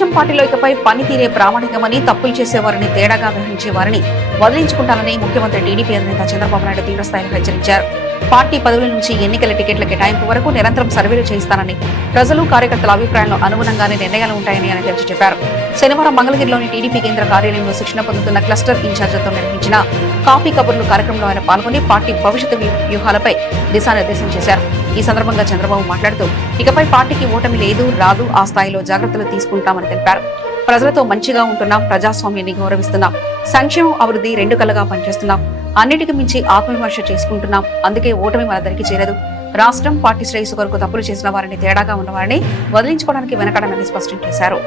తెలుగుదేశం పార్టీలో ఇకపై పనితీరే ప్రామాణికమని, తప్పులు చేసేవారిని తేడాగా వ్యవహరించే వారిని వదిలించుకుంటారని ముఖ్యమంత్రి టీడీపీ అధినేత చంద్రబాబు నాయుడు తీవ్రస్థాయిలో హెచ్చరించారు. పార్టీ పదవుల నుంచి ఎన్నికల టికెట్ల కేటాయింపు వరకు నిరంతరం సర్వేలు చేయిస్తానని, ప్రజలు కార్యకర్తల అభిప్రాయాలకు అనుగుణంగానే నిర్ణయాలు ఉంటాయని ఆయన తేల్చి చెప్పారు. శనివారం మంగళగిరిలోని టీడీపీ కేంద్ర కార్యాలయంలో శిక్షణ పొందుతున్న క్లస్టర్ ఇన్ఛార్జీలతో నిర్వహించిన కాఫీ కబుర్లు కార్యక్రమంలో ఆయన పాల్గొని పార్టీ భవిష్యత్తు వ్యూహాలపై దిశానిర్దేశం చేశారు. ఈ సందర్భంగా చంద్రబాబు మాట్లాడుతూ ఇకపై పార్టీకి ఓటమి లేదు, రాదు, ఆ స్థాయిలో జాగ్రత్తలు తీసుకుంటామని తెలిపారు. ప్రజలతో మంచిగా ఉంటున్నాం, ప్రజాస్వామ్యాన్ని గౌరవిస్తున్నాం, సంక్షేమం అభివృద్ధి రెండు కళ్ళగా పనిచేస్తున్నాం, అన్నిటికీ మించి ఆత్మవిమర్శ చేసుకుంటున్నాం. అందుకే ఓటమి మన దగ్గరికి చేరదు. రాష్ట్రం పార్టీ శ్రేయస్సు కొరకు తప్పులు చేసిన వారిని, తేడాగా ఉన్న వారిని వదిలించుకోవడానికి వెనకడనని స్పష్టం చేశారు.